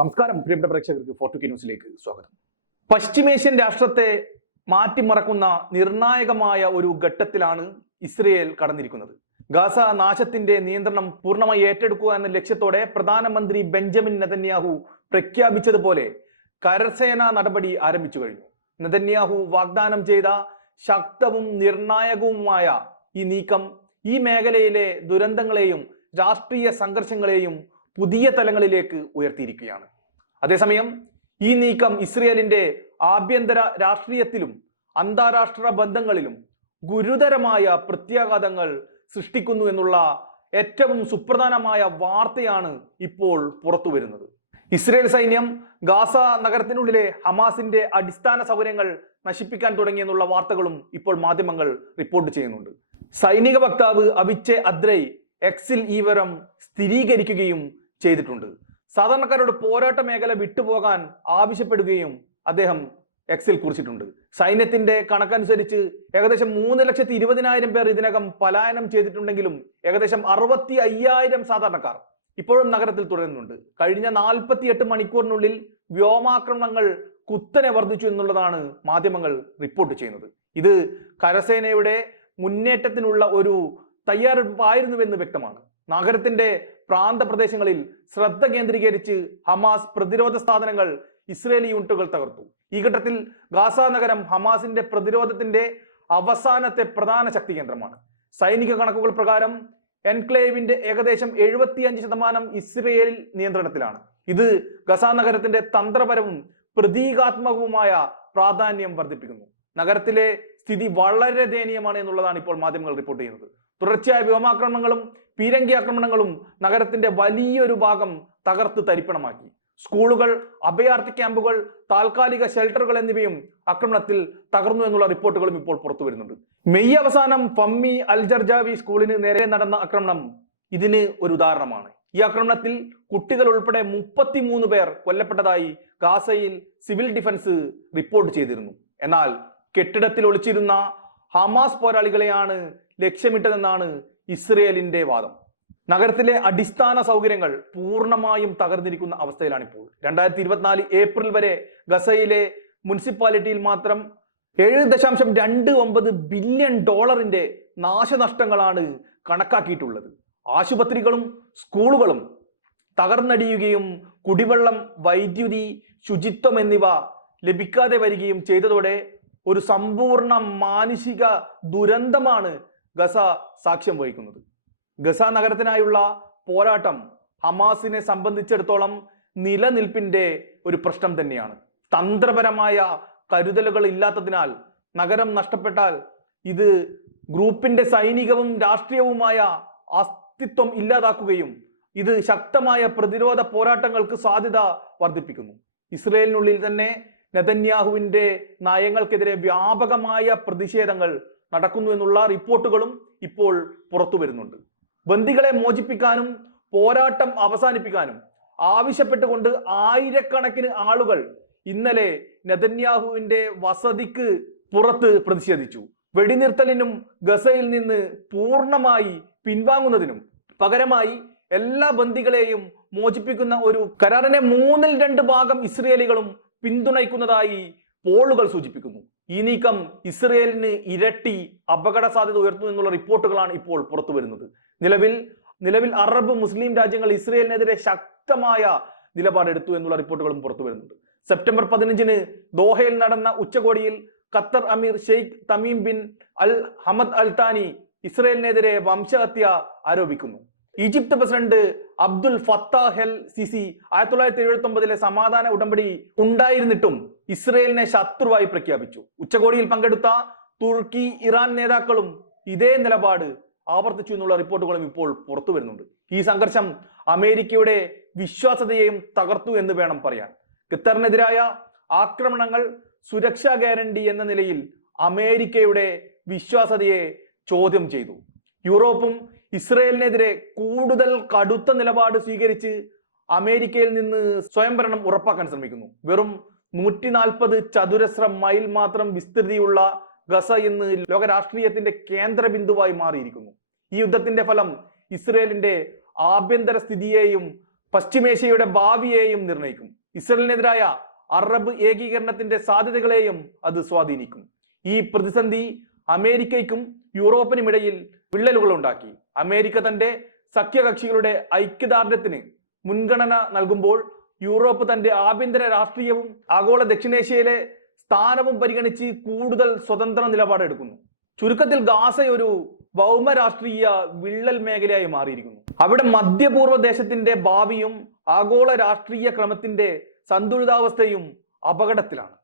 നമസ്കാരം പ്രിയപ്പെട്ട പ്രേക്ഷകർക്ക് ഫോർട്ടു കെ ന്യൂസിലേക്ക് സ്വാഗതം. പശ്ചിമേഷ്യൻ രാഷ്ട്രത്തെ മാറ്റിമറക്കുന്ന നിർണായകമായ ഒരു ഘട്ടത്തിലാണ് ഇസ്രയേൽ കടന്നിരിക്കുന്നത്. ഗാസ നാശത്തിന്റെ നിയന്ത്രണം പൂർണമായി ഏറ്റെടുക്കുക എന്ന ലക്ഷ്യത്തോടെ പ്രധാനമന്ത്രി ബെഞ്ചമിൻ നെതന്യാഹു പ്രഖ്യാപിച്ചതുപോലെ കരസേന നടപടി ആരംഭിച്ചു കഴിഞ്ഞു. നെതന്യാഹു വാഗ്ദാനം ചെയ്ത ശക്തവും നിർണായകവുമായ ഈ നീക്കം ഈ മേഖലയിലെ ദുരന്തങ്ങളെയും രാഷ്ട്രീയ സംഘർഷങ്ങളെയും പുതിയ തലങ്ങളിലേക്ക് ഉയർത്തിയിരിക്കുകയാണ്. അതേസമയം ഈ നീക്കം ഇസ്രയേലിന്റെ ആഭ്യന്തര രാഷ്ട്രീയത്തിലും അന്താരാഷ്ട്ര ബന്ധങ്ങളിലും ഗുരുതരമായ പ്രത്യാഘാതങ്ങൾ സൃഷ്ടിക്കുന്നു എന്നുള്ള ഏറ്റവും സുപ്രധാനമായ വാർത്തയാണ് ഇപ്പോൾ പുറത്തു വരുന്നത് ഇസ്രയേൽ സൈന്യം ഗാസ നഗരത്തിനുള്ളിലെ ഹമാസിന്റെ അടിസ്ഥാന സൗകര്യങ്ങൾ നശിപ്പിക്കാൻ തുടങ്ങിയെന്നുള്ള വാർത്തകളും ഇപ്പോൾ മാധ്യമങ്ങൾ റിപ്പോർട്ട് ചെയ്യുന്നുണ്ട്. സൈനിക വക്താവ് അബിച്ചെ അദ്രൈ എക്സിൽ ഈ വിവരം സ്ഥിരീകരിക്കുകയും ചെയ്തിട്ടുണ്ട്. സാധാരണക്കാരോട് പോരാട്ട മേഖല വിട്ടുപോകാൻ ആവശ്യപ്പെടുകയും അദ്ദേഹം എക്സിൽ കുറിച്ചിട്ടുണ്ട്. സൈന്യത്തിന്റെ കണക്കനുസരിച്ച് ഏകദേശം മൂന്ന് ലക്ഷത്തി ഇരുപതിനായിരം പേർ ഇതിനകം പലായനം ചെയ്തിട്ടുണ്ടെങ്കിലും ഏകദേശം അറുപത്തി അയ്യായിരം സാധാരണക്കാർ ഇപ്പോഴും നഗരത്തിൽ തുടരുന്നുണ്ട്. കഴിഞ്ഞ നാൽപ്പത്തിയെട്ട് മണിക്കൂറിനുള്ളിൽ വ്യോമാക്രമണങ്ങൾ കുത്തനെ വർദ്ധിച്ചു എന്നുള്ളതാണ് മാധ്യമങ്ങൾ റിപ്പോർട്ട് ചെയ്യുന്നത്. ഇത് കരസേനയുടെ മുന്നേറ്റത്തിനുള്ള ഒരു തയ്യാറെടുപ്പായിരുന്നുവെന്ന് വ്യക്തമാണ്. നഗരത്തിന്റെ പ്രാന്തപ്രദേശങ്ങളിൽ ശ്രദ്ധ കേന്ദ്രീകരിച്ച് ഹമാസ് പ്രതിരോധ സ്ഥാപനങ്ങൾ ഇസ്രേലി യൂണിറ്റുകൾ തകർത്തു. ഈ ഘട്ടത്തിൽ ഗാസ നഗരം ഹമാസിന്റെ പ്രതിരോധത്തിന്റെ അവസാനത്തെ പ്രധാന ശക്തി കേന്ദ്രമാണ്. സൈനിക കണക്കുകൾ പ്രകാരം എൻക്ലേവിന്റെ ഏകദേശം എഴുപത്തിയഞ്ച് ശതമാനം ഇസ്രയേൽ നിയന്ത്രണത്തിലാണ്. ഇത് ഗസ നഗരത്തിന്റെ തന്ത്രപരവും പ്രതീകാത്മകവുമായ പ്രാധാന്യം വർദ്ധിപ്പിക്കുന്നു. നഗരത്തിലെ സ്ഥിതി വളരെ ദയനീയമാണ് എന്നുള്ളതാണ് ഇപ്പോൾ മാധ്യമങ്ങൾ റിപ്പോർട്ട് ചെയ്യുന്നത്. തുടർച്ചയായ വ്യോമാക്രമണങ്ങളും പീരങ്കി ആക്രമണങ്ങളും നഗരത്തിന്റെ വലിയൊരു ഭാഗം തകർത്ത് തരിപ്പണമാക്കി. സ്കൂളുകൾ അഭയാർത്ഥി ക്യാമ്പുകൾ താൽക്കാലിക ഷെൽട്ടറുകൾ എന്നിവയും ആക്രമണത്തിൽ തകർന്നു എന്നുള്ള റിപ്പോർട്ടുകളും ഇപ്പോൾ പുറത്തു വരുന്നുണ്ട്. മെയ് അവസാനം ഫമ്മി അൽ ജർജാവി സ്കൂളിന് നേരെ നടന്ന ആക്രമണം ഇതിന് ഒരു ഉദാഹരണമാണ്. ഈ ആക്രമണത്തിൽ കുട്ടികൾ ഉൾപ്പെടെ മുപ്പത്തിമൂന്ന് പേർ കൊല്ലപ്പെട്ടതായി ഗാസയിൽ സിവിൽ ഡിഫൻസ് റിപ്പോർട്ട് ചെയ്തിരുന്നു. എന്നാൽ കെട്ടിടത്തിൽ ഒളിച്ചിരുന്ന ഹമാസ് പോരാളികളെയാണ് ലക്ഷ്യമിട്ടതെന്നാണ് ഇസ്രയേലിന്റെ വാദം. നഗരത്തിലെ അടിസ്ഥാന സൗകര്യങ്ങൾ പൂർണമായും തകർന്നിരിക്കുന്ന അവസ്ഥയിലാണ് ഇപ്പോൾ രണ്ടായിരത്തി ഇരുപത്തിനാല് ഏപ്രിൽ വരെ ഗസയിലെ മുനിസിപ്പാലിറ്റിയിൽ മാത്രം ഏഴ് ദശാംശം രണ്ട് ഒമ്പത് ബില്യൺ ഡോളറിന്റെ നാശനഷ്ടങ്ങളാണ് കണക്കാക്കിയിട്ടുള്ളത്. ആശുപത്രികളും സ്കൂളുകളും തകർന്നടിയുകയും കുടിവെള്ളം വൈദ്യുതി ശുചിത്വം എന്നിവ ലഭിക്കാതെ വരികയും ചെയ്തതോടെ ഒരു സമ്പൂർണ മാനുഷിക ദുരന്തമാണ് ഗസ സാക്ഷ്യം വഹിക്കുന്നത്. ഗസ നഗരത്തിനായുള്ള പോരാട്ടം ഹമാസിനെ സംബന്ധിച്ചിടത്തോളം നിലനിൽപ്പിന്റെ ഒരു പ്രശ്നം തന്നെയാണ്. തന്ത്രപരമായ കരുതലുകൾ ഇല്ലാത്തതിനാൽ നഗരം നഷ്ടപ്പെട്ടാൽ ഇത് ഗ്രൂപ്പിന്റെ സൈനികവും രാഷ്ട്രീയവുമായ അസ്തിത്വം ഇല്ലാതാക്കുകയും ഇത് ശക്തമായ പ്രതിരോധ പോരാട്ടങ്ങൾക്ക് സാധ്യത വർദ്ധിപ്പിക്കുന്നു. ഇസ്രയേലിനുള്ളിൽ തന്നെ നെതന്യാഹുവിന്റെ നയങ്ങൾക്കെതിരെ വ്യാപകമായ പ്രതിഷേധങ്ങൾ നടക്കുന്നു എന്നുള്ള റിപ്പോർട്ടുകളും ഇപ്പോൾ പുറത്തു വരുന്നുണ്ട്. ബന്ദികളെ മോചിപ്പിക്കാനും പോരാട്ടം അവസാനിപ്പിക്കാനും ആവശ്യപ്പെട്ടുകൊണ്ട് ആയിരക്കണക്കിന് ആളുകൾ ഇന്നലെ നെതന്യാഹുവിന്റെ വസതിക്ക് പുറത്ത് പ്രതിഷേധിച്ചു. വെടിനിർത്തലിനും ഗസയിൽ നിന്ന് പൂർണമായി പിൻവാങ്ങുന്നതിനും പകരമായി എല്ലാ ബന്ദികളെയും മോചിപ്പിക്കുന്ന ഒരു കരാറിനെ മൂന്നിൽ രണ്ട് ഭാഗം ഇസ്രയേലികളും പിന്തുണയ്ക്കുന്നതായി പോളുകൾ സൂചിപ്പിക്കുന്നു. ഈ നീക്കം ഇസ്രയേലിന് ഇരട്ടി അപകട സാധ്യത ഉയർത്തുന്നു എന്നുള്ള റിപ്പോർട്ടുകളാണ് ഇപ്പോൾ പുറത്തു വരുന്നത്. നിലവിൽ നിലവിൽ അറബ് മുസ്ലിം രാജ്യങ്ങൾ ഇസ്രയേലിനെതിരെ ശക്തമായ നിലപാടെടുത്തു എന്നുള്ള റിപ്പോർട്ടുകളും പുറത്തു വരുന്നുണ്ട്. സെപ്റ്റംബർ പതിനഞ്ചിന് ദോഹയിൽ നടന്ന ഉച്ചകോടിയിൽ ഖത്തർ അമീർ Sheikh Tamim bin Al Hamad Al Thani ഇസ്രയേലിനെതിരെ വംശഹത്യ ആരോപിക്കുന്നു. Egypt president Abdel Fattah el Sisi ആയിരത്തി തൊള്ളായിരത്തി എഴുപത്തി ഒമ്പതിലെ സമാധാന ഉടമ്പടി ഉണ്ടായിരുന്നിട്ടും ഇസ്രയേലിനെ ശത്രുവായി പ്രഖ്യാപിച്ചു. ഉച്ചകോടിയിൽ പങ്കെടുത്ത തുർക്കി ഇറാൻ നേതാക്കളും ഇതേ നിലപാട് ആവർത്തിച്ചു എന്നുള്ള റിപ്പോർട്ടുകളും ഇപ്പോൾ പുറത്തു വരുന്നുണ്ട്. ഈ സംഘർഷം അമേരിക്കയുടെ വിശ്വാസതയെയും തകർത്തു എന്ന് വേണം പറയാൻ. ഖത്തറിനെതിരായ ആക്രമണങ്ങൾ സുരക്ഷാ ഗ്യാരണ്ടി എന്ന നിലയിൽ അമേരിക്കയുടെ വിശ്വാസതയെ ചോദ്യം ചെയ്തു. യൂറോപ്പും ഇസ്രയേലിനെതിരെ കൂടുതൽ കടുത്ത നിലപാട് സ്വീകരിച്ച് അമേരിക്കയിൽ നിന്ന് സ്വയംഭരണം ഉറപ്പാക്കാൻ ശ്രമിക്കുന്നു. വെറും നൂറ്റി നാൽപ്പത് ചതുരശ്ര മൈൽ മാത്രം വിസ്തൃതിയുള്ള ഗസ ഇന്ന് ലോക രാഷ്ട്രീയത്തിന്റെ കേന്ദ്ര ബിന്ദുവായി മാറിയിരിക്കുന്നു. ഈ യുദ്ധത്തിന്റെ ഫലം ഇസ്രയേലിന്റെ ആഭ്യന്തര സ്ഥിതിയെയും പശ്ചിമേഷ്യയുടെ ഭാവിയെയും നിർണയിക്കും ഇസ്രയേലിനെതിരായ അറബ് ഏകീകരണത്തിന്റെ സാധ്യതകളെയും അത് സ്വാധീനിക്കും. ഈ പ്രതിസന്ധി അമേരിക്കയ്ക്കും യൂറോപ്പിനുമിടയിൽ വിള്ളലുകൾ ഉണ്ടാക്കി അമേരിക്ക തന്റെ സഖ്യകക്ഷികളുടെ ഐക്യദാർഢ്യത്തിന് മുൻഗണന നൽകുമ്പോൾ യൂറോപ്പ് തന്റെ ആഭ്യന്തര രാഷ്ട്രീയവും ആഗോള ദക്ഷിണേഷ്യയിലെ സ്ഥാനവും പരിഗണിച്ച് കൂടുതൽ സ്വതന്ത്ര നിലപാടെടുക്കുന്നു ചുരുക്കത്തിൽ ഗാസ ഒരു ഭൗമ രാഷ്ട്രീയ വിള്ളൽ മേഖലയായി മാറിയിരിക്കുന്നു. അവിടെ മധ്യപൂർവ ദേശത്തിന്റെ ഭാവിയും ആഗോള രാഷ്ട്രീയ ക്രമത്തിന്റെ സന്തുലിതാവസ്ഥയും അപകടത്തിലാണ്.